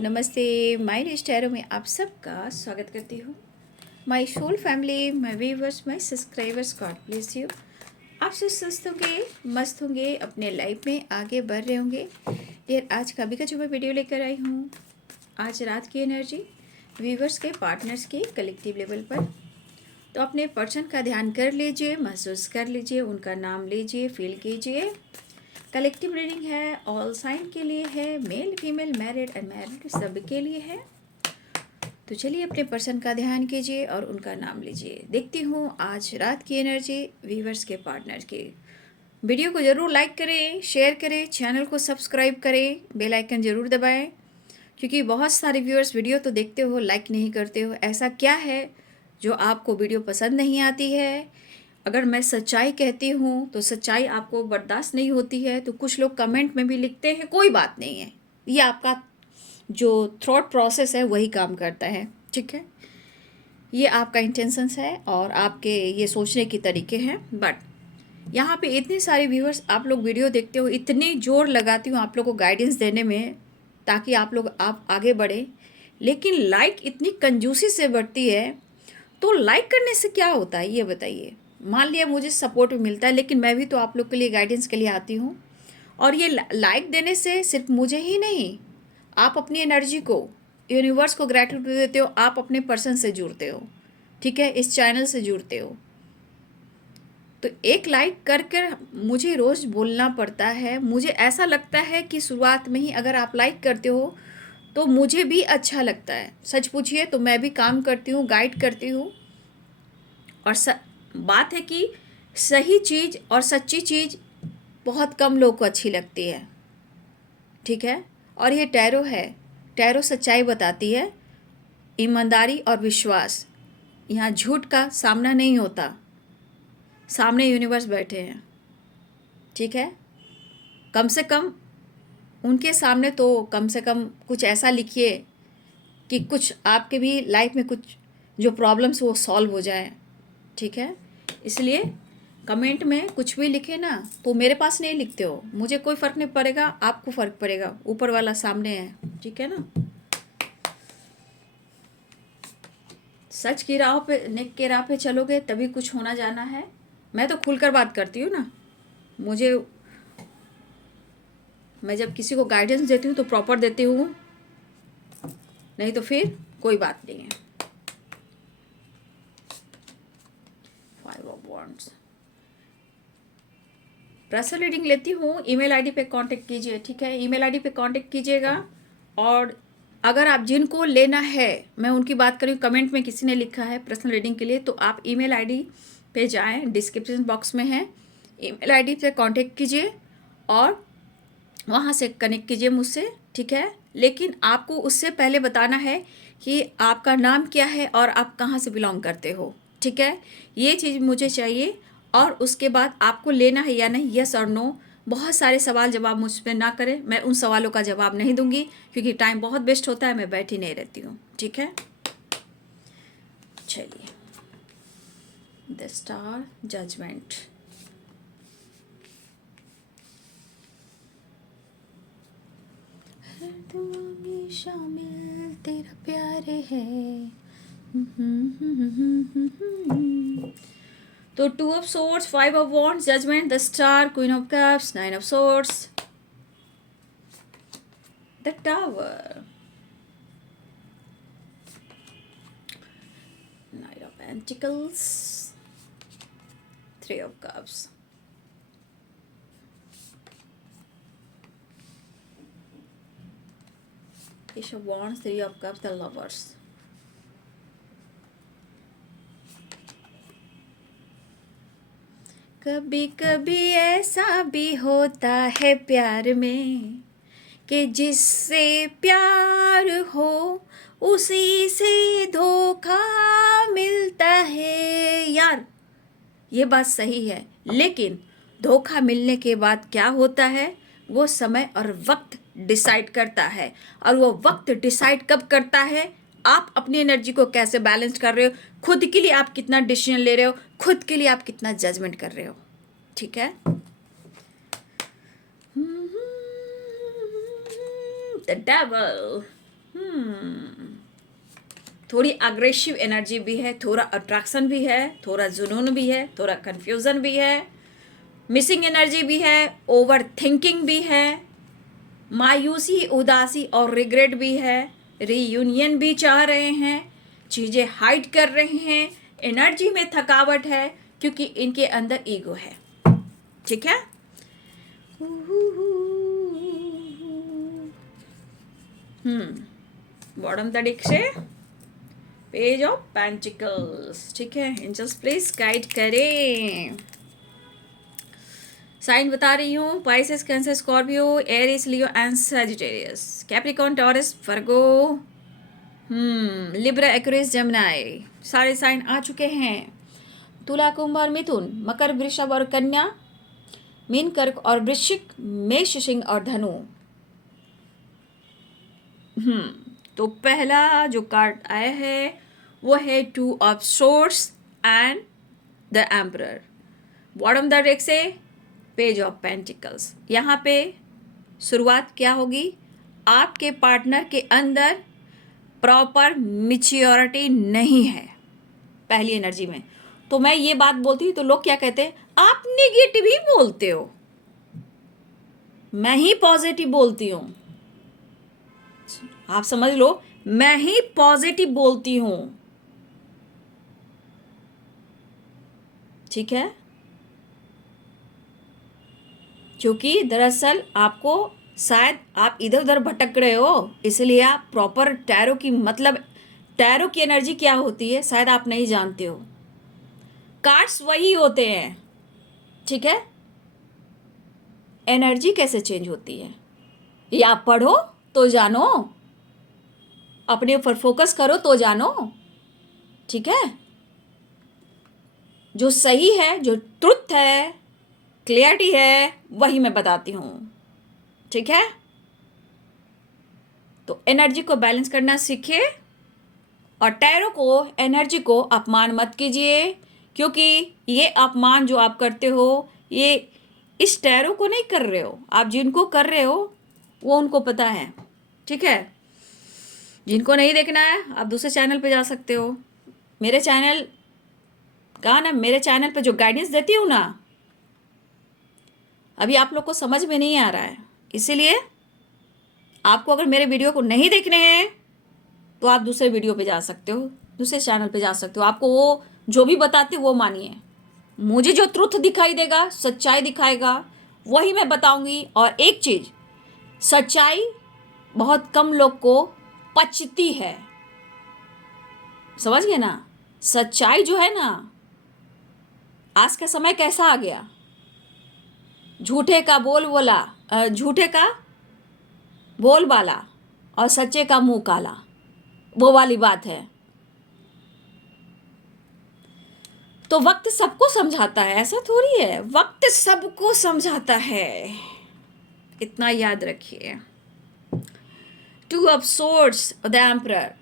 नमस्ते। My next tarot में आप सबका स्वागत करती हूँ। My soul family, my viewers, my subscribers, God bless you. आप सब स्वस्थ होंगे, मस्त होंगे, अपने लाइफ में आगे बढ़ रहे होंगे। डियर, आज का जो मैं वीडियो लेकर आई हूँ, आज रात की एनर्जी व्यूअर्स के, पार्टनर्स की कलेक्टिव लेवल पर। तो अपने पर्सन का ध्यान कर लीजिए, महसूस कर लीजिए, उनका नाम लीजिए, फील कीजिए। कलेक्टिव रीडिंग है, ऑल साइन के लिए है, मेल फीमेल मैरिड अनमैरिड सब के लिए है। तो चलिए अपने पर्सन का ध्यान कीजिए और उनका नाम लीजिए। देखती हूँ आज रात की एनर्जी व्यूवर्स के, पार्टनर की। वीडियो को ज़रूर लाइक करें, शेयर करें, चैनल को सब्सक्राइब करें, बेल आइकन ज़रूर दबाएं, क्योंकि बहुत सारे व्यूअर्स वीडियो तो देखते हो, लाइक नहीं करते हो। ऐसा क्या है जो आपको वीडियो पसंद नहीं आती है? अगर मैं सच्चाई कहती हूँ तो सच्चाई आपको बर्दाश्त नहीं होती है, तो कुछ लोग कमेंट में भी लिखते हैं, कोई बात नहीं है, ये आपका जो थॉट प्रोसेस है वही काम करता है, ठीक है। ये आपका इंटेंशंस है और आपके ये सोचने के तरीके हैं। बट यहाँ पे इतने सारे व्यूअर्स, आप लोग वीडियो देखते हो, इतनी जोर लगाती हूँ आप लोग को गाइडेंस देने में ताकि आप आगे बढ़े, लेकिन लाइक इतनी कंजूसी से बढ़ती है। तो लाइक करने से क्या होता है ये बताइए। मान लिया मुझे सपोर्ट भी मिलता है, लेकिन मैं भी तो आप लोग के लिए गाइडेंस के लिए आती हूँ। और ये लाइक देने से सिर्फ मुझे ही नहीं, आप अपनी एनर्जी को, यूनिवर्स को ग्रेटिट्यूड देते हो, आप अपने पर्सन से जुड़ते हो, ठीक है, इस चैनल से जुड़ते हो। तो एक लाइक कर कर मुझे रोज़ बोलना पड़ता है। मुझे ऐसा लगता है कि शुरुआत में ही अगर आप लाइक करते हो तो मुझे भी अच्छा लगता है। सच पूछिए तो मैं भी काम करती हूँ, गाइड करती हूँ। और बात है कि सही चीज़ और सच्ची चीज़ बहुत कम लोगों को अच्छी लगती है, ठीक है। और ये टैरो है, टैरो सच्चाई बताती है, ईमानदारी और विश्वास। यहाँ झूठ का सामना नहीं होता, सामने यूनिवर्स बैठे हैं, ठीक है। कम से कम उनके सामने तो कम से कम कुछ ऐसा लिखिए कि कुछ आपके भी लाइफ में कुछ जो प्रॉब्लम्स वो सॉल्व हो जाए, ठीक है। इसलिए कमेंट में कुछ भी लिखे ना तो मेरे पास नहीं लिखते हो, मुझे कोई फ़र्क नहीं पड़ेगा, आपको फ़र्क पड़ेगा, ऊपर वाला सामने है, ठीक है ना। सच की राह पे, नेक के राह पे चलोगे तभी कुछ होना जाना है। मैं तो खुलकर बात करती हूँ ना, मैं जब किसी को गाइडेंस देती हूँ तो प्रॉपर देती हूँ, नहीं तो फिर कोई बात नहीं है। 5 ऑफ वॉन्ड्स। पर्सनल रीडिंग लेती हूँ, ईमेल आईडी पे कांटेक्ट कीजिए, ठीक है। ईमेल आईडी पे कांटेक्ट कीजिएगा। और अगर आप जिनको लेना है, मैं उनकी बात करूँ, कमेंट में किसी ने लिखा है पर्सनल रीडिंग के लिए, तो आप ईमेल आईडी पे जाएं, डिस्क्रिप्शन बॉक्स में है, ईमेल आईडी पे कांटेक्ट कीजिए और वहाँ से कनेक्ट कीजिए मुझसे, ठीक है। लेकिन आपको उससे पहले बताना है कि आपका नाम क्या है और आप कहाँ से बिलोंग करते हो, ठीक है। ये चीज़ मुझे चाहिए। और उसके बाद आपको लेना है या नहीं, यस और नो। बहुत सारे सवाल जवाब मुझ पर ना करें, मैं उन सवालों का जवाब नहीं दूंगी, क्योंकि टाइम बहुत वेस्ट होता है, मैं बैठी नहीं रहती हूँ, ठीक है। चलिए, द स्टार, जजमेंट। दुआ में शामिल तेरा प्यार है। तो 2 of swords, 5 of wands, judgement, the star, queen of cups, 9 of swords, the tower, knight of pentacles, 3 of cups, Ace of Wands, 3 of Cups, the Lovers। कभी कभी ऐसा भी होता है प्यार में कि जिससे प्यार हो उसी से धोखा मिलता है। यार, ये बात सही है, लेकिन धोखा मिलने के बाद क्या होता है वो समय और वक्त डिसाइड करता है। और वो वक्त डिसाइड कब करता है, आप अपनी एनर्जी को कैसे बैलेंस कर रहे हो, खुद के लिए आप कितना डिसीजन ले रहे हो, खुद के लिए आप कितना जजमेंट कर रहे हो, ठीक है। द डेविल, थोड़ी अग्रेसिव एनर्जी भी है, थोड़ा अट्रैक्शन भी है, थोड़ा जुनून भी है, थोड़ा कंफ्यूजन भी है, मिसिंग एनर्जी भी है, ओवर थिंकिंग भी है, मायूसी, उदासी और रिग्रेट भी है, रीयूनियन भी चाह रहे हैं, चीज़ें हाइड कर रहे हैं, एनर्जी में थकावट है क्योंकि इनके अंदर ईगो है। ठीक है। बॉटम द डेक से पेज ऑफ पेंटिकल्स। ठीक है, एंजल्स प्लीज गाइड करें। साइन बता रही हूँ, Pisces, Cancer, Scorpio, Aries, Leo and Sagittarius, Capricorn, Taurus, Virgo, Libra, Aquarius, Gemini, सारे साइन आ चुके हैं। तुला, कुंभ और मिथुन, मकर, वृषभ और कन्या, मीन, कर्क और वृश्चिक, मेष, सिंह और धनु। तो पहला जो कार्ड आया है वो है 2 of swords and the emperor. Bottom the deck से पेज ऑफ पेंटिकल्स। यहाँ पे शुरुआत क्या होगी, आपके पार्टनर के अंदर प्रॉपर मैच्योरिटी नहीं है पहली एनर्जी में। तो मैं ये बात बोलती हूँ तो लोग क्या कहते हैं, आप नेगेटिव ही बोलते हो, मैं ही पॉजिटिव बोलती हूँ। आप समझ लो, मैं ही पॉजिटिव बोलती हूँ। ठीक है, क्योंकि दरअसल आपको शायद आप इधर उधर भटक रहे हो, इसलिए आप प्रॉपर टैरो की टैरो की एनर्जी क्या होती है शायद आप नहीं जानते हो। कार्ड्स वही होते हैं। ठीक है, एनर्जी कैसे चेंज होती है ये आप पढ़ो तो जानो, अपने ऊपर फोकस करो तो जानो। ठीक है, जो सही है, जो ट्रुथ है, क्लियरिटी है, वही मैं बताती हूँ। ठीक है, तो एनर्जी को बैलेंस करना सीखिए और टैरो को एनर्जी को अपमान मत कीजिए, क्योंकि ये अपमान जो आप करते हो ये इस टैरो को नहीं कर रहे हो, आप जिनको कर रहे हो वो उनको पता है। ठीक है, जिनको नहीं देखना है आप दूसरे चैनल पे जा सकते हो। मेरे चैनल मेरे चैनल पे जो गाइडेंस देती हूँ ना, अभी आप लोग को समझ में नहीं आ रहा है, इसीलिए आपको अगर मेरे वीडियो को नहीं देखने हैं तो आप दूसरे वीडियो पे जा सकते हो, दूसरे चैनल पे जा सकते हो। आपको वो जो भी बताते वो मानिए, मुझे जो ट्रुथ दिखाई देगा, सच्चाई दिखाएगा, वही मैं बताऊंगी। और एक चीज़, सच्चाई बहुत कम लोग को पचती है, समझ गए ना। सच्चाई जो है ना, आज का समय कैसा आ गया, झूठे का बोल बाला और सच्चे का मुंह काला, वो वाली बात है। तो वक्त सबको समझाता है, ऐसा थोड़ी है, वक्त सबको समझाता है, इतना याद रखिए। 2 ऑफ सोर्ड्स, द एम्परर।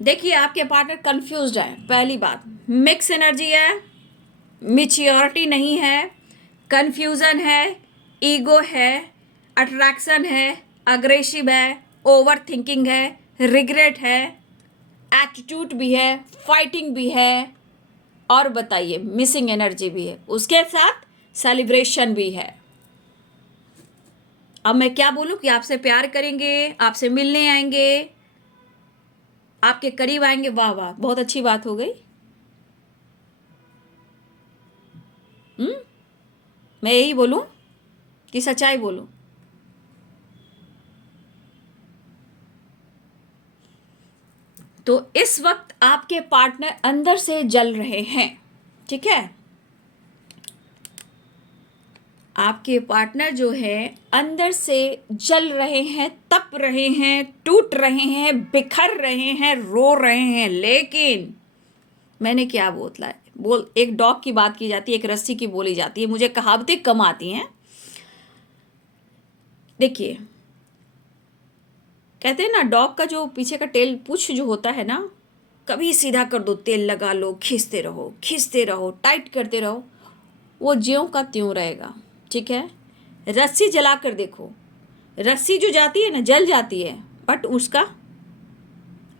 देखिए आपके पार्टनर कंफ्यूज्ड है, पहली बात, मिक्स एनर्जी है, मैच्योरिटी नहीं है, कंफ्यूजन है, ईगो है, अट्रैक्शन है, अग्रेसिव है, ओवर थिंकिंग है, रिग्रेट है, एटीट्यूड भी है, फाइटिंग भी है, और बताइए मिसिंग एनर्जी भी है, उसके साथ सेलिब्रेशन भी है। अब मैं क्या बोलूं कि आपसे प्यार करेंगे, आपसे मिलने आएंगे, आपके करीब आएंगे, वाह वाह बहुत अच्छी बात हो गई। मैं यही बोलूं कि सच्चाई बोलूं? तो इस वक्त आपके पार्टनर अंदर से जल रहे हैं। ठीक है, आपके पार्टनर जो है अंदर से जल रहे हैं, तप रहे हैं, टूट रहे हैं, बिखर रहे हैं, रो रहे हैं। लेकिन मैंने क्या एक डॉग की बात की जाती है, एक रस्सी की बोली जाती है, मुझे कहावतें कम आती हैं। देखिए, कहते हैं ना, डॉग का जो पीछे का टेल पूंछ जो होता है ना, कभी सीधा कर दो, तेल लगा लो, खींचते रहो, टाइट करते रहो, वो ज्यों का त्यों रहेगा। ठीक है, रस्सी जला कर देखो, रस्सी जो जाती है ना जल जाती है, बट उसका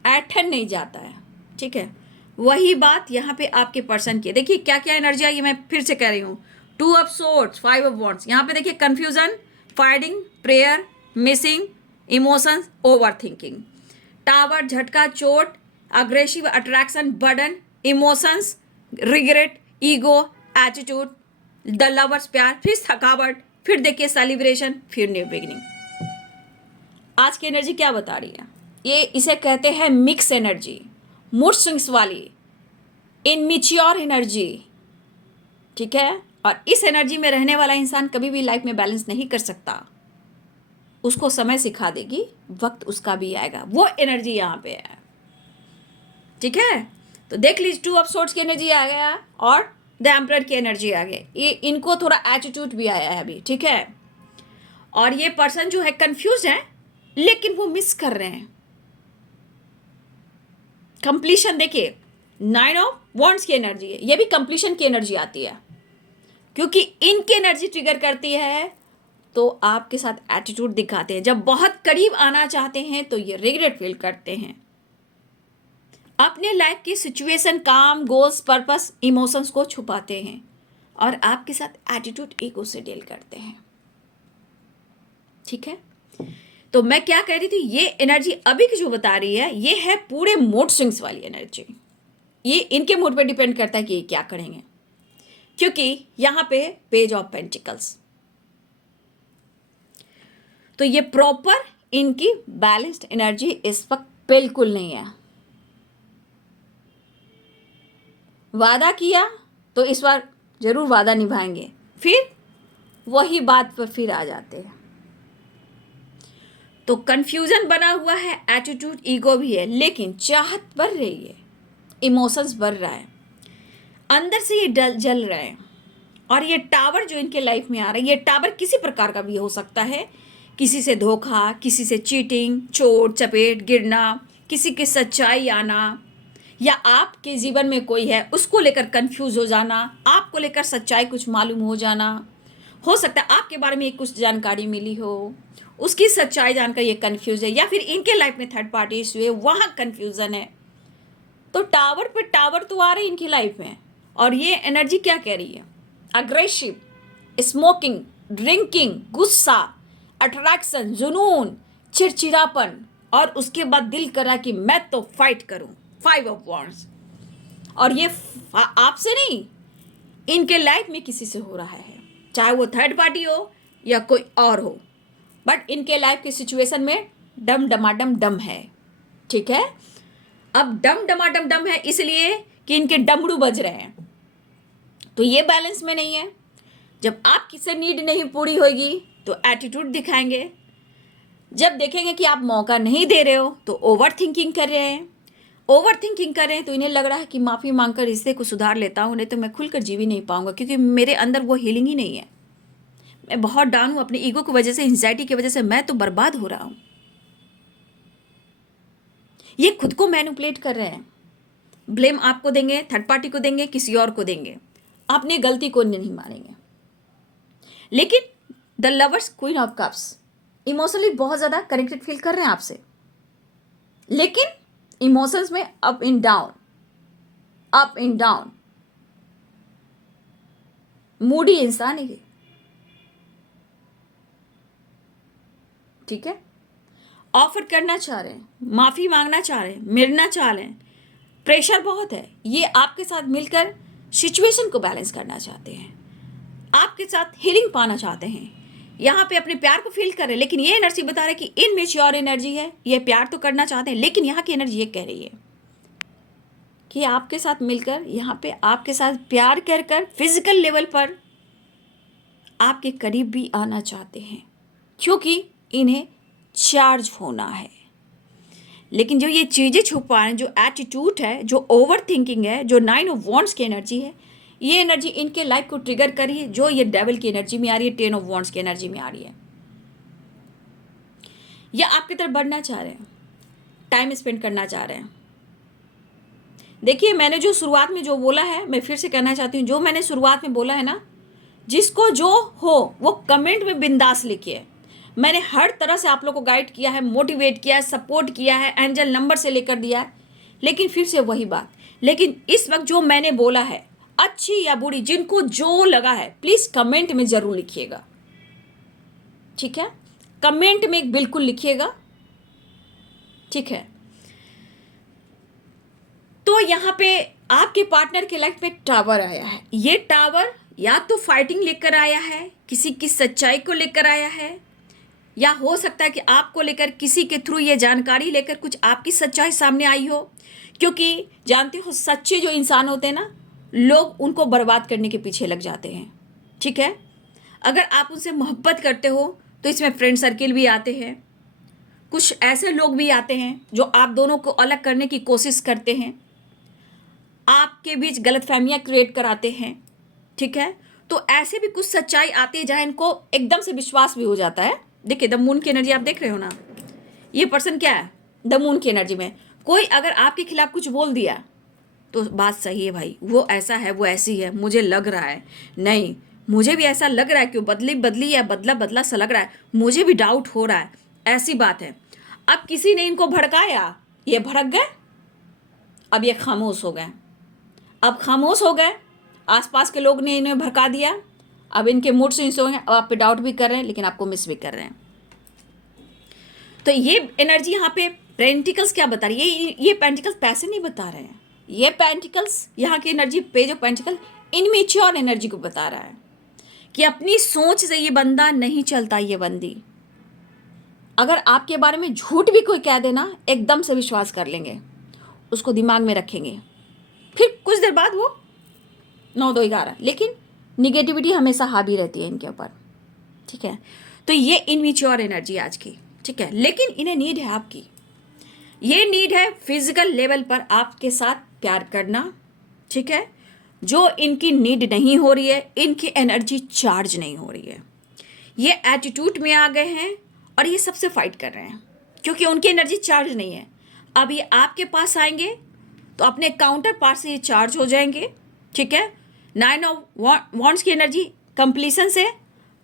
एठन नहीं जाता है, ठीक है। वही बात यहाँ पे आपके पर्सन की, देखिए क्या क्या एनर्जी आई, मैं फिर से कह रही हूँ। 2 ऑफ सोर्ड्स, 5 ऑफ वॉन्ड्स, यहाँ पे देखिए confusion, fighting, prayer, missing, emotions, over thinking, tower, झटका, चोट, aggressive attraction, burden, emotions, regret, ego, attitude, the lovers, प्यार, फिर थकावट, फिर देखिए सेलिब्रेशन, फिर न्यू बिगिनिंग। आज की एनर्जी क्या बता रही है, ये इसे कहते हैं मिक्स एनर्जी, मूड स्विंग्स वाली, इनमेच्योर एनर्जी, ठीक है। और इस एनर्जी में रहने वाला इंसान कभी भी लाइफ में बैलेंस नहीं कर सकता, उसको समय सिखा देगी, वक्त उसका भी आएगा, वो एनर्जी यहाँ पे है, ठीक है। तो देख लीजिए 2 ऑफ सोर्ड्स की एनर्जी आ गया और द एम्परर की एनर्जी आ गई, ये इनको थोड़ा एटीट्यूड भी आया है अभी, ठीक है। और ये पर्सन जो है कंफ्यूज है, लेकिन वो मिस कर रहे हैं कंप्लीशन। देखिए 9 ऑफ वॉन्ड्स की एनर्जी है, ये भी कंप्लीशन की एनर्जी आती है, क्योंकि इनकी एनर्जी ट्रिगर करती है तो आपके साथ एटीट्यूड दिखाते हैं, जब बहुत करीब आना चाहते हैं तो ये रिग्रेट फील करते हैं, अपने लाइफ की सिचुएशन, काम, गोल्स, पर्पस, इमोशंस को छुपाते हैं और आपके साथ एटीट्यूड, ईगो से डील करते हैं, ठीक है। तो मैं क्या कह रही थी, ये एनर्जी अभी की जो बता रही है, ये है पूरे मूड स्विंग्स वाली एनर्जी, ये इनके मूड पे डिपेंड करता है कि ये क्या करेंगे, क्योंकि यहां पे पेज ऑफ पेंटिकल्स, तो ये प्रॉपर इनकी बैलेंस्ड एनर्जी इस वक्त बिल्कुल नहीं है। वादा किया तो इस बार जरूर वादा निभाएंगे, फिर वही बात पर फिर आ जाते हैं। तो कंफ्यूजन बना हुआ है, एटीट्यूड, ईगो भी है, लेकिन चाहत बढ़ रही है, इमोशंस बढ़ रहा है, अंदर से ये जल रहे हैं। और ये टावर जो इनके लाइफ में आ रहा है, ये टावर किसी प्रकार का भी हो सकता है, किसी से धोखा, किसी से चीटिंग, चोट चपेट, गिरना, किसी की सच्चाई आना, या आपके जीवन में कोई है उसको लेकर कंफ्यूज हो जाना, आपको लेकर सच्चाई कुछ मालूम हो सकता है आपके बारे में कुछ जानकारी मिली हो, उसकी सच्चाई जानकर ये कंफ्यूज है, या फिर इनके लाइफ में थर्ड पार्टी इशू है, वहाँ कंफ्यूजन है। तो टावर पे टावर तो आ रहे हैं इनकी लाइफ में, और ये एनर्जी क्या कह रही है, अग्रेसिव, स्मोकिंग, ड्रिंकिंग, गुस्सा, अट्रैक्शन, जुनून, चिड़चिड़ापन, और उसके बाद दिल करा कि मैं तो फाइट करूं, 5 ऑफ वॉन्ड्स। और ये आपसे नहीं, इनके लाइफ में किसी से हो रहा है, चाहे वो थर्ड पार्टी हो या कोई और हो, बट इनके लाइफ की सिचुएशन में डम डमाडम डम है, ठीक है। अब डम डमाडम डम है इसलिए कि इनके डमरू बज रहे हैं, तो ये बैलेंस में नहीं है। जब आपकी से नीड नहीं पूरी होगी तो एटीट्यूड दिखाएंगे, जब देखेंगे कि आप मौका नहीं दे रहे हो तो ओवर थिंकिंग कर रहे हैं, तो इन्हें लग रहा है कि माफ़ी मांगकर रिश्ते को सुधार लेता हूँ, नहीं तो मैं खुलकर जी भी नहीं पाऊंगा, क्योंकि मेरे अंदर वो हीलिंग ही नहीं है, मैं बहुत डाउन हूँ अपनी ईगो की वजह से, एंजाइटी की वजह से मैं तो बर्बाद हो रहा हूँ। ये खुद को मैनिपुलेट कर रहे हैं, ब्लेम आपको देंगे, थर्ड पार्टी को देंगे, किसी और को देंगे, अपनी गलती को नहीं मानेंगे। लेकिन the lovers, queen of cups, emotionally बहुत ज़्यादा कनेक्टेड फील कर रहे हैं आपसे, लेकिन इमोशंस में अप इन डाउन, मूडी इंसान है, ठीक है। ऑफर करना चाह रहे हैं, माफ़ी मांगना चाह रहे हैं, मिलना चाह रहे हैं, प्रेशर बहुत है, ये आपके साथ मिलकर सिचुएशन को बैलेंस करना चाहते हैं, आपके साथ हीलिंग पाना चाहते हैं, यहाँ पे अपने प्यार को फील कर रहे हैं। लेकिन ये एनर्जी बता रहे कि इनमेच्योर एनर्जी है, ये प्यार तो करना चाहते हैं, लेकिन यहाँ की एनर्जी ये कह रही है कि आपके साथ मिलकर, यहाँ पे आपके साथ प्यार कर फिजिकल लेवल पर आपके करीब भी आना चाहते हैं, क्योंकि इन्हें चार्ज होना है। लेकिन जो ये चीज़ें छुपा रहे हैं, जो एटीट्यूड है, जो ओवर थिंकिंग है, जो 9 ऑफ वॉन्ड्स की एनर्जी है, ये एनर्जी इनके लाइफ को ट्रिगर करी है, जो ये डेविल की एनर्जी में आ रही है, 10 ऑफ वॉन्ड्स की एनर्जी में आ रही है। या आपकी तरफ बढ़ना चाह रहे हैं, टाइम स्पेंड करना चाह रहे हैं। देखिए मैंने जो शुरुआत में जो बोला है, मैं फिर से कहना चाहती हूँ, जो मैंने शुरुआत में बोला है ना, जिसको जो हो वो कमेंट में बिंदास लिखिए। मैंने हर तरह से आप लोग को गाइड किया है, मोटिवेट किया है, सपोर्ट किया है, एंजल नंबर से लेकर दिया है, लेकिन फिर से वही बात। लेकिन इस वक्त जो मैंने बोला है, अच्छी या बुरी, जिनको जो लगा है प्लीज़ कमेंट में ज़रूर लिखिएगा, ठीक है? कमेंट में बिल्कुल लिखिएगा, ठीक है? तो यहाँ पे आपके पार्टनर के लाइफ में टावर आया है। ये टावर या तो फाइटिंग लेकर आया है, किसी की सच्चाई को लेकर आया है, या हो सकता है कि आपको लेकर किसी के थ्रू ये जानकारी लेकर कुछ आपकी सच्चाई सामने आई हो। क्योंकि जानते हो सच्चे जो इंसान होते हैं ना, लोग उनको बर्बाद करने के पीछे लग जाते हैं, ठीक है? अगर आप उनसे मोहब्बत करते हो तो इसमें फ्रेंड सर्किल भी आते हैं, कुछ ऐसे लोग भी आते हैं जो आप दोनों को अलग करने की कोशिश करते हैं, आपके बीच गलतफहमियां क्रिएट कराते हैं, ठीक है? तो ऐसे भी कुछ सच्चाई आती है जहाँ इनको एकदम से विश्वास भी हो जाता है। देखिए द मून की एनर्जी आप देख रहे हो ना, ये पर्सन क्या है, द मून की एनर्जी में कोई अगर आपके खिलाफ कुछ बोल दिया तो बात सही है भाई, वो ऐसा है, वो ऐसी है, मुझे लग रहा है, नहीं मुझे भी ऐसा लग रहा है, क्यों बदली बदली या बदला बदला सा लग रहा है, मुझे भी डाउट हो रहा है, ऐसी बात है। अब किसी ने इनको भड़काया, ये भड़क गए, अब ये खामोश हो गए, अब खामोश हो गए, आसपास के लोग ने इन्हें भड़का दिया, अब इनके मूड स्विंग्स हो गए, अब आप पे डाउट भी कर रहे हैं लेकिन आपको मिस भी कर रहे हैं। तो ये एनर्जी यहाँ पे पेंटिकल्स क्या बता रही है, ये पेंटिकल्स पैसे नहीं बता रहे हैं, ये पेंटिकल्स यहाँ की एनर्जी पे जो पेंटिकल इनमेच्योर एनर्जी को बता रहा है कि अपनी सोच से ये बंदा नहीं चलता, ये बंदी अगर आपके बारे में झूठ भी कोई कह देना एकदम से विश्वास कर लेंगे, उसको दिमाग में रखेंगे, फिर कुछ देर बाद वो 9-2-11, लेकिन निगेटिविटी हमेशा हावी रहती है इनके ऊपर, ठीक है? तो ये इनमेच्योर एनर्जी आज की, ठीक है? लेकिन इन्हें नीड है आपकी, ये नीड है फिजिकल लेवल पर आपके साथ प्यार करना, ठीक है? जो इनकी नीड नहीं हो रही है, इनकी एनर्जी चार्ज नहीं हो रही है, ये एटीट्यूड में आ गए हैं और ये सबसे फाइट कर रहे हैं क्योंकि उनकी एनर्जी चार्ज नहीं है। अब ये आपके पास आएंगे तो अपने काउंटर पार्ट से ये चार्ज हो जाएंगे, ठीक है? 9 ऑफ वॉन्ड्स की एनर्जी कंप्लीशन से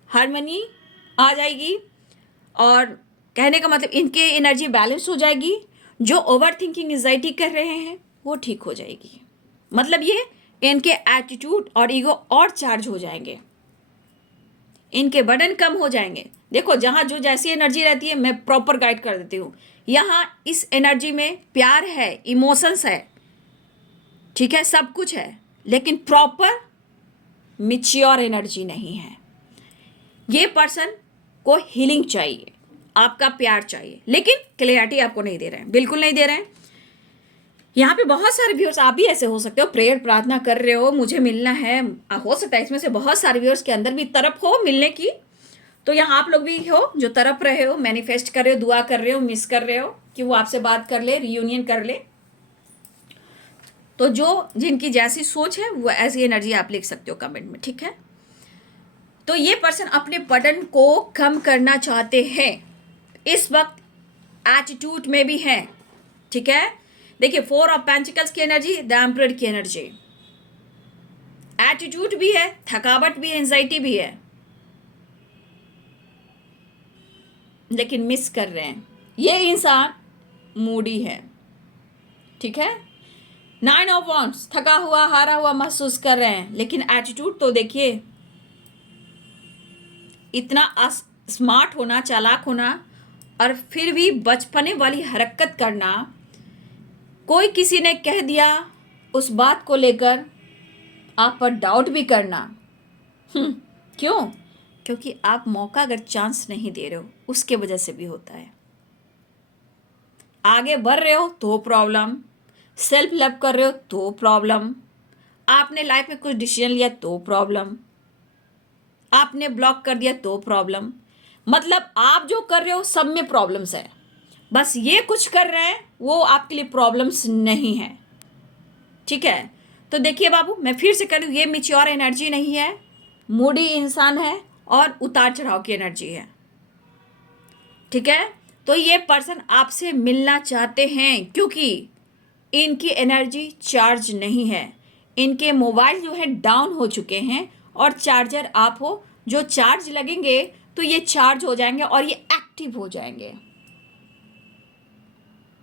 हार्मनी आ जाएगी, और कहने का मतलब इनके एनर्जी बैलेंस हो जाएगी, जो ओवर थिंकिंग एंजाइटी कर रहे हैं वो ठीक हो जाएगी, मतलब ये इनके एटीट्यूड और ईगो और चार्ज हो जाएंगे, इनके बर्डन कम हो जाएंगे। देखो जहाँ जो जैसी एनर्जी रहती है मैं प्रॉपर गाइड कर देती हूँ, यहाँ इस एनर्जी में प्यार है, इमोशंस है, ठीक है, सब कुछ है, लेकिन प्रॉपर मैच्योर एनर्जी नहीं है। ये पर्सन को हीलिंग चाहिए, आपका प्यार चाहिए, लेकिन क्लैरिटी आपको नहीं दे रहे हैं, बिल्कुल नहीं दे रहे हैं। यहाँ पे बहुत सारे व्यूअर्स, आप भी ऐसे हो सकते हो, प्रेयर प्रार्थना कर रहे हो, मुझे मिलना है, हो सकता है इसमें से बहुत सारे व्यूअर्स के अंदर भी तरफ हो मिलने की, तो यहाँ आप लोग भी हो जो तरफ रहे हो, मैनिफेस्ट कर रहे हो, दुआ कर रहे हो, मिस कर रहे हो कि वो आपसे बात कर ले, रियूनियन कर ले। तो जो जिनकी जैसी सोच है वो ऐसी एनर्जी आप लिख सकते हो कमेंट में, ठीक है? तो ये पर्सन अपने बर्डन को कम करना चाहते हैं, इस वक्त एटीट्यूड में भी हैं, ठीक है? देखिए 4 ऑफ पेंटिकल्स की एनर्जी, द एम्परर की एनर्जी, एटीट्यूड भी है, थकावट भी है, एंजाइटी भी है, लेकिन मिस कर रहे हैं, ये इंसान मूडी है, ठीक है? 9 ऑफ वॉन्ड्स, थका हुआ हारा हुआ महसूस कर रहे हैं, लेकिन एटीट्यूड तो देखिए, इतना स्मार्ट होना, चालाक होना, और फिर भी बचपने वाली हरकत करना, कोई किसी ने कह दिया उस बात को लेकर आप पर डाउट भी करना, क्यों? क्योंकि आप मौका अगर चांस नहीं दे रहे हो उसके वजह से भी होता है। आगे बढ़ रहे हो तो प्रॉब्लम, सेल्फ लव कर रहे हो तो प्रॉब्लम, आपने लाइफ में कुछ डिसीजन लिया तो प्रॉब्लम, आपने ब्लॉक कर दिया तो प्रॉब्लम, मतलब आप जो कर रहे हो सब में प्रॉब्लम्स है, बस ये कुछ कर रहे हैं वो आपके लिए प्रॉब्लम्स नहीं है, ठीक है? तो देखिए बाबू, मैं फिर से कह रही हूँ, ये मैच्योर एनर्जी नहीं है, मूडी इंसान है और उतार चढ़ाव की एनर्जी है, ठीक है? तो ये पर्सन आपसे मिलना चाहते हैं क्योंकि इनकी एनर्जी चार्ज नहीं है, इनके मोबाइल जो है डाउन हो चुके हैं, और चार्जर आप हो, जो चार्ज लगेंगे तो ये चार्ज हो जाएंगे और ये एक्टिव हो जाएंगे।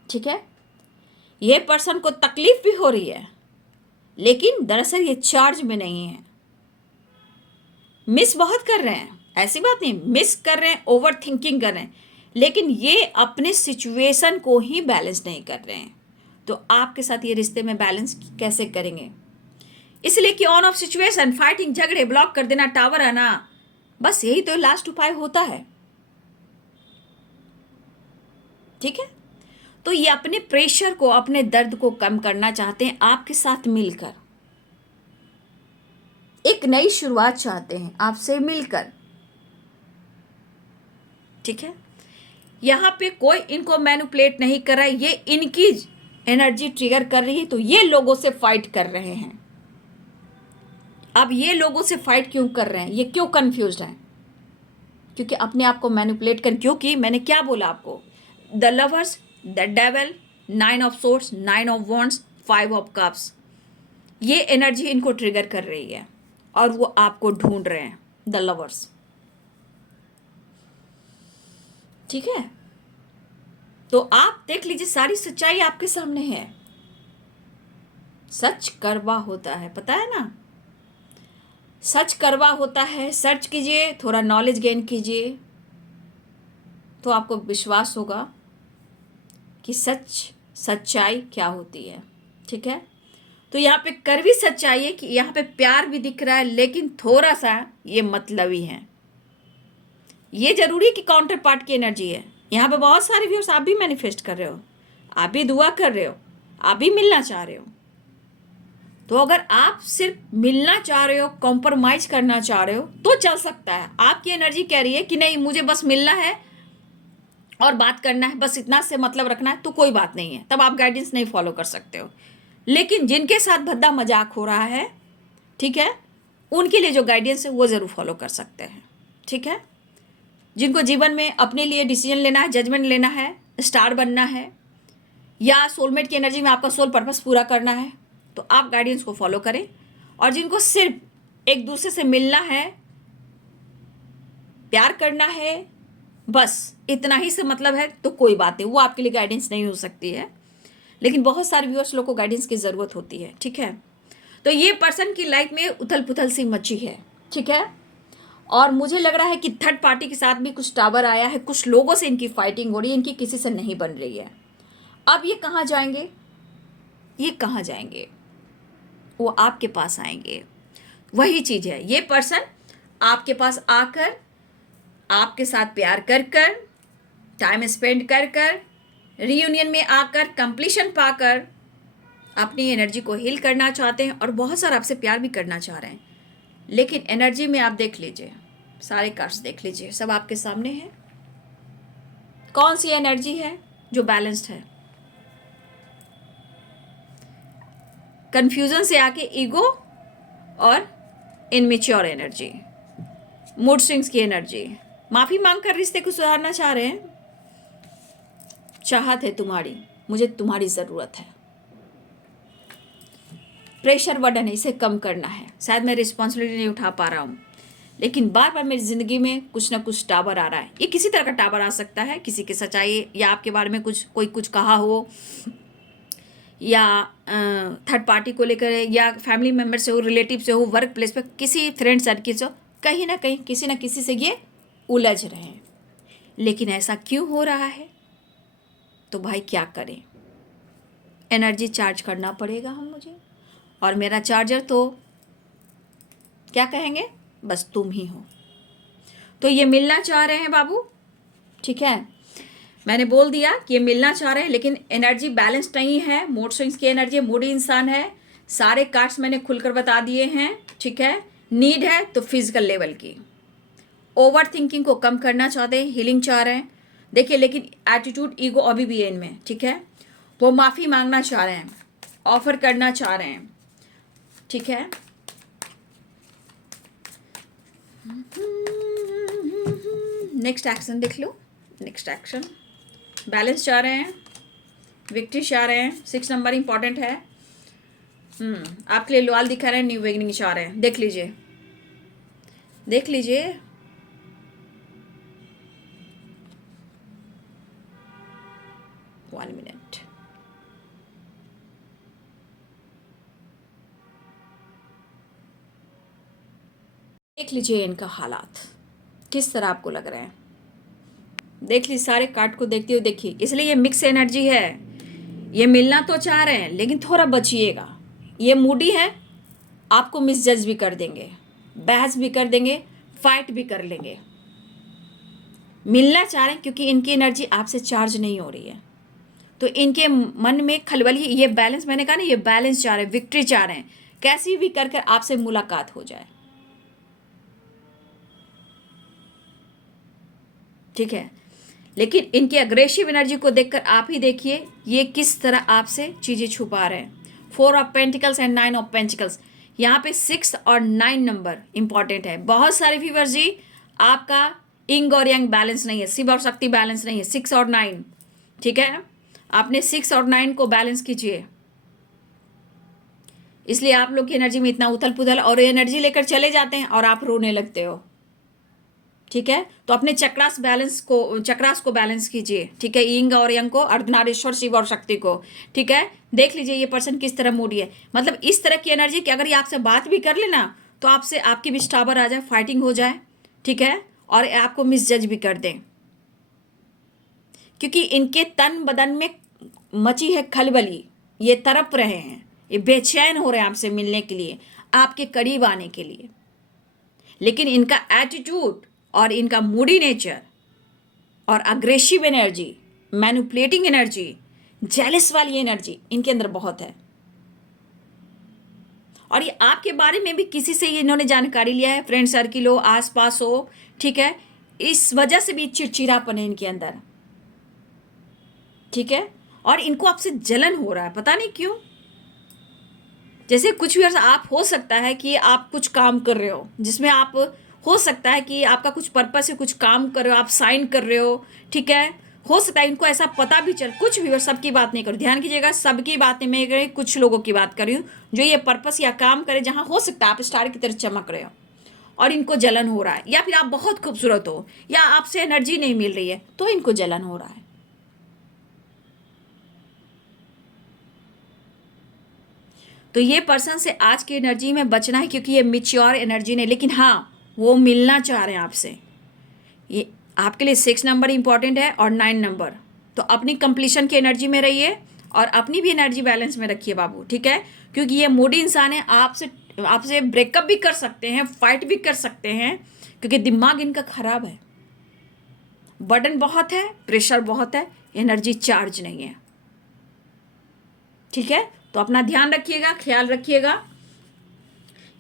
ठीक है, ये पर्सन को तकलीफ भी हो रही है, लेकिन दरअसल ये चार्ज में नहीं है। मिस बहुत कर रहे हैं, ऐसी बात नहीं, मिस कर रहे हैं, ओवर थिंकिंग कर रहे हैं, लेकिन ये अपने सिचुएशन को ही बैलेंस नहीं कर रहे हैं। तो आपके साथ ये रिश्ते में बैलेंस कैसे करेंगे? इसलिए कि ऑन ऑफ सिचुएशन, फाइटिंग, झगड़े, ब्लॉक कर देना, टावर आना, बस यही तो लास्ट उपाय होता है। ठीक है, तो ये अपने प्रेशर को, अपने दर्द को कम करना चाहते हैं आपके साथ मिलकर, एक नई शुरुआत चाहते हैं आपसे मिलकर। ठीक है, यहां पे कोई इनको मैनिपुलेट नहीं कर रहा है, ये इनकी एनर्जी ट्रिगर कर रही है, तो ये लोगों से फाइट कर रहे हैं। अब ये लोगों से फाइट क्यों कर रहे हैं, ये क्यों कंफ्यूज्ड हैं? क्योंकि अपने आप को मैनिपुलेट कर, क्योंकि मैंने क्या बोला आपको, the lovers, the devil, 9 of swords, 9 of wands, 5 of cups, ये एनर्जी इनको ट्रिगर कर रही है और वो आपको ढूंढ रहे हैं, द लवर्स। ठीक है, तो आप देख लीजिए, सारी सच्चाई आपके सामने है। सच कड़वा होता है, पता है ना, सच कड़वा होता है। सर्च कीजिए, थोड़ा नॉलेज गेन कीजिए, तो आपको विश्वास होगा कि सच्चाई क्या होती है। ठीक है, तो यहाँ पे कड़वी सच्चाई है कि यहाँ पे प्यार भी दिख रहा है, लेकिन थोड़ा सा ये मतलबी है। ये जरूरी कि काउंटर पार्ट की एनर्जी है। यहाँ पे बहुत सारे व्यूअर्स, आप भी मैनिफेस्ट कर रहे हो, आप भी दुआ कर रहे हो, आप भी मिलना चाह रहे हो। तो अगर आप सिर्फ मिलना चाह रहे हो, कॉम्प्रोमाइज करना चाह रहे हो, तो चल सकता है। आपकी एनर्जी कह रही है कि नहीं, मुझे बस मिलना है और बात करना है, बस इतना से मतलब रखना है, तो कोई बात नहीं है, तब आप गाइडेंस नहीं फॉलो कर सकते हो। लेकिन जिनके साथ भद्दा मजाक हो रहा है, ठीक है, उनके लिए जो गाइडेंस है वो ज़रूर फॉलो कर सकते हैं। ठीक है, जिनको जीवन में अपने लिए डिसीजन लेना है, जजमेंट लेना है, स्टार बनना है, या सोलमेट की एनर्जी में आपका सोल पर्पस पूरा करना है, तो आप गाइडेंस को फॉलो करें। और जिनको सिर्फ एक दूसरे से मिलना है, प्यार करना है, बस इतना ही से मतलब है, तो कोई बात नहीं, वो आपके लिए गाइडेंस नहीं हो सकती है। लेकिन बहुत सारे व्यूअर्स लोग को गाइडेंस की ज़रूरत होती है। ठीक है, तो ये पर्सन की लाइफ में उथल पुथल सी मची है। ठीक है, और मुझे लग रहा है कि थर्ड पार्टी के साथ भी कुछ टावर आया है, कुछ लोगों से इनकी फाइटिंग हो रही है, इनकी किसी से नहीं बन रही है। अब ये कहाँ जाएंगे, ये कहाँ जाएंगे? वो आपके पास आएंगे। वही चीज़ है, ये पर्सन आपके पास आकर, आपके साथ प्यार कर कर, टाइम स्पेंड कर कर, रियूनियन में आकर, कंप्लीशन पाकर अपनी एनर्जी को हील करना चाहते हैं और बहुत सारा आपसे प्यार भी करना चाह रहे हैं। लेकिन एनर्जी में आप देख लीजिए, सारे कार्ड्स देख लीजिए, सब आपके सामने है। कौन सी एनर्जी है जो बैलेंस्ड है? कंफ्यूजन से आके ईगो और इनमेच्योर एनर्जी, मूड स्विंग्स की एनर्जी, माफी मांगकर रिश्ते को सुधारना चाह रहे हैं। चाहत है तुम्हारी, मुझे तुम्हारी ज़रूरत है, प्रेशर वर्डन है, इसे कम करना है। शायद मैं रिस्पॉन्सिबिलिटी नहीं उठा पा रहा हूँ, लेकिन बार बार मेरी ज़िंदगी में कुछ ना कुछ टावर आ रहा है। ये किसी तरह का टावर आ सकता है, किसी की सच्चाई, या आपके बारे में कोई कुछ कहा हो, या थर्ड पार्टी को लेकर, या फैमिली मेम्बर से हो, रिलेटिव से हो, वर्क प्लेस पे किसी फ्रेंड सर्किल से हो, कहीं ना कहीं किसी ना किसी से ये उलझ रहे हैं। लेकिन ऐसा क्यों हो रहा है? तो भाई क्या करें, एनर्जी चार्ज करना पड़ेगा मुझे, और मेरा चार्जर तो क्या कहेंगे, बस तुम ही हो। तो ये मिलना चाह रहे हैं बाबू। ठीक है, मैंने बोल दिया कि ये मिलना चाह रहे हैं, लेकिन एनर्जी बैलेंस नहीं है। मूड स्विंग्स की एनर्जी, मूडी इंसान है। सारे कार्ड्स मैंने खुलकर बता दिए हैं। ठीक है, नीड है तो फिजिकल लेवल की, ओवर थिंकिंग को कम करना चाहते हैं, हीलिंग चाह रहे हैं। देखिए, लेकिन एटीट्यूड, ईगो अभी भी है इनमें। ठीक है, वो माफ़ी मांगना चाह रहे हैं, ऑफर करना चाह रहे हैं। ठीक है, नेक्स्ट एक्शन देख लो। नेक्स्ट एक्शन, बैलेंस चाह रहे हैं, विक्ट्री चाह रहे हैं, 6 नंबर इंपॉर्टेंट है। आपके लिए लॉयल दिखा रहे हैं, न्यू बिगिनिंग चाह रहे हैं। देख लीजिए, देख लीजिए, 1 मिनट। देख लीजिए इनका हालात किस तरह आपको लग रहे हैं। देख लीजिए सारे कार्ड को देखते हुए देखिए, इसलिए ये मिक्स एनर्जी है। ये मिलना तो चाह रहे हैं लेकिन थोड़ा बचिएगा। ये मूडी है, आपको मिसजज भी कर देंगे, बहस भी कर देंगे, फाइट भी कर लेंगे। मिलना चाह रहे हैं क्योंकि इनकी एनर्जी आपसे चार्ज नहीं हो रही है, तो इनके मन में खलबली, ये बैलेंस, मैंने कहा ना, ये बैलेंस चाह रहे हैं, विक्ट्री चाह रहे हैं, कैसी भी कर कर आपसे मुलाकात हो जाए। ठीक है, लेकिन इनकी अग्रेसिव एनर्जी को देखकर आप ही देखिए ये किस तरह आपसे चीज़ें छुपा रहे हैं। 4 of pentacles and 9 of pentacles, यहाँ पे 6 और 9 नंबर इंपॉर्टेंट है। बहुत सारे व्यूअर्स जी, आपका इंग और यांग बैलेंस नहीं है, शिव और शक्ति बैलेंस नहीं है, 6 और 9। ठीक है, आपने 6 और 9 को बैलेंस कीजिए, इसलिए आप लोग की एनर्जी में इतना उथल पुथल, और एनर्जी लेकर चले जाते हैं और आप रोने लगते हो। ठीक है, तो अपने चक्रास को बैलेंस कीजिए। ठीक है, इंग और यंग को, अर्धनारीश्वर, शिव और शक्ति को। ठीक है, देख लीजिए ये पर्सन किस तरह मूडी है, मतलब इस तरह की एनर्जी कि अगर ये आपसे बात भी कर लेना तो आपसे आपकी भी टावर आ जाए, फाइटिंग हो जाए। ठीक है, और आपको मिसजज भी कर दें, क्योंकि इनके तन बदन में मची है खलबली। ये तड़प रहे हैं, ये बेचैन हो रहे हैं आपसे मिलने के लिए, आपके करीब आने के लिए। लेकिन इनका एटीट्यूड और इनका मूडी नेचर और aggressive energy, manipulating energy, jealous वाली एनर्जी इनके अंदर बहुत है। और ये आपके बारे में भी किसी से इन्होंने जानकारी लिया है, फ्रेंड सर्किल हो, आसपास हो। ठीक है, इस वजह से भी चिड़चिड़ापन है इनके अंदर। ठीक है, और इनको आपसे जलन हो रहा है, पता नहीं क्यों। जैसे कुछ भी आप, हो सकता है कि आप कुछ काम कर रहे हो जिसमें आप, हो सकता है कि आपका कुछ पर्पस है, कुछ काम कर रहे हो, आप साइन कर रहे हो। ठीक है, हो सकता है इनको ऐसा पता भी चल, कुछ भी, और सबकी बात नहीं करूँ, ध्यान कीजिएगा, सबकी बात नहीं मैं करी, कुछ लोगों की बात कर रही हूँ जो ये पर्पस या काम करे जहाँ हो सकता है आप स्टार की तरह चमक रहे हो और इनको जलन हो रहा है, या फिर आप बहुत खूबसूरत हो या आपसे एनर्जी नहीं मिल रही है तो इनको जलन हो रहा है। तो ये पर्सन से आज की एनर्जी में बचना है, क्योंकि ये मिच्योर एनर्जी नहीं, लेकिन हाँ वो मिलना चाह रहे हैं आपसे। ये आपके लिए 6 नंबर इंपॉर्टेंट है और 9 नंबर। तो अपनी कंप्लीशन की एनर्जी में रहिए और अपनी भी एनर्जी बैलेंस में रखिए बाबू। ठीक है, क्योंकि ये मूडी इंसान है, आपसे ब्रेकअप भी कर सकते हैं, फाइट भी कर सकते हैं, क्योंकि दिमाग इनका खराब है, बर्डन बहुत है, प्रेशर बहुत है, एनर्जी चार्ज नहीं है। ठीक है, तो अपना ध्यान रखिएगा, ख्याल रखिएगा।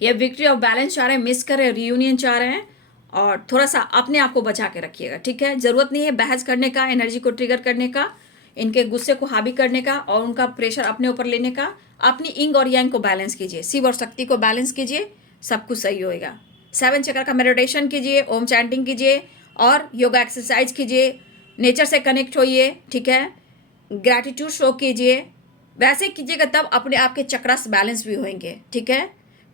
ये विक्ट्री और बैलेंस चाह रहे हैं, मिस कर रहे हैं, रियूनियन चाह रहे हैं, और थोड़ा सा अपने आप को बचा के रखिएगा। ठीक है, ज़रूरत नहीं है बहस करने का, एनर्जी को ट्रिगर करने का, इनके गुस्से को हावी करने का और उनका प्रेशर अपने ऊपर लेने का। अपनी इंग और यांग को बैलेंस कीजिए, शिव और शक्ति को बैलेंस कीजिए, सब कुछ सही होएगा। 7 चक्र का मेडिटेशन कीजिए, ओम चैंटिंग कीजिए और योगा एक्सरसाइज कीजिए, नेचर से कनेक्ट होइए। ठीक है, ग्रैटिट्यूड शो कीजिए, वैसे कीजिएगा तब अपने आप के चक्रास बैलेंस भी होंगे। ठीक है,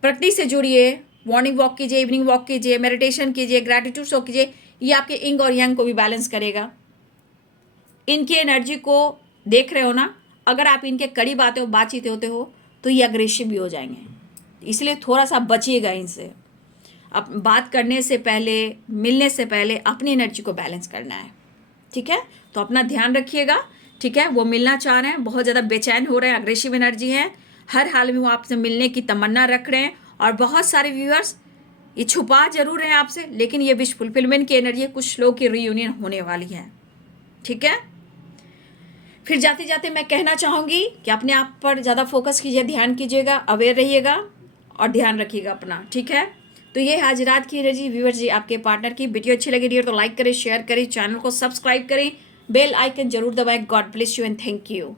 प्रकृति से जुड़िए, मॉर्निंग वॉक कीजिए, इवनिंग वॉक कीजिए, मेडिटेशन कीजिए, ग्रैटिट्यूड शो कीजिए, ये आपके इंग और यांग को भी बैलेंस करेगा। इनकी एनर्जी को देख रहे हो ना, अगर आप इनके करीब आते हो, बातचीत होते हो तो ये अग्रेसिव भी हो जाएंगे, इसलिए थोड़ा सा बचिएगा इनसे। अब बात करने से पहले, मिलने से पहले अपनी एनर्जी को बैलेंस करना है। ठीक है, तो अपना ध्यान रखिएगा। ठीक है, वो मिलना चाह रहे हैं, बहुत ज़्यादा बेचैन हो रहे हैं, अग्रेसिव एनर्जी है, हर हाल में वो आपसे मिलने की तमन्ना रख रहे हैं। और बहुत सारे व्यूअर्स ये छुपा जरूर रहे हैं आपसे, लेकिन ये विश फुलफिलमेंट की एनर्जी है, कुछ लोग की रीयूनियन होने वाली है। ठीक है, फिर जाते जाते मैं कहना चाहूँगी कि अपने आप पर ज़्यादा फोकस कीजिए, ध्यान कीजिएगा, अवेयर रहिएगा और ध्यान रखिएगा अपना। ठीक है, तो ये आज रात की एनर्जी व्यूअर्स जी आपके पार्टनर की। वीडियो अच्छी लगी डियर तो लाइक करें, शेयर करें, चैनल को सब्सक्राइब करें, बेल आइकन जरूर दबाएं। God bless you and thank you.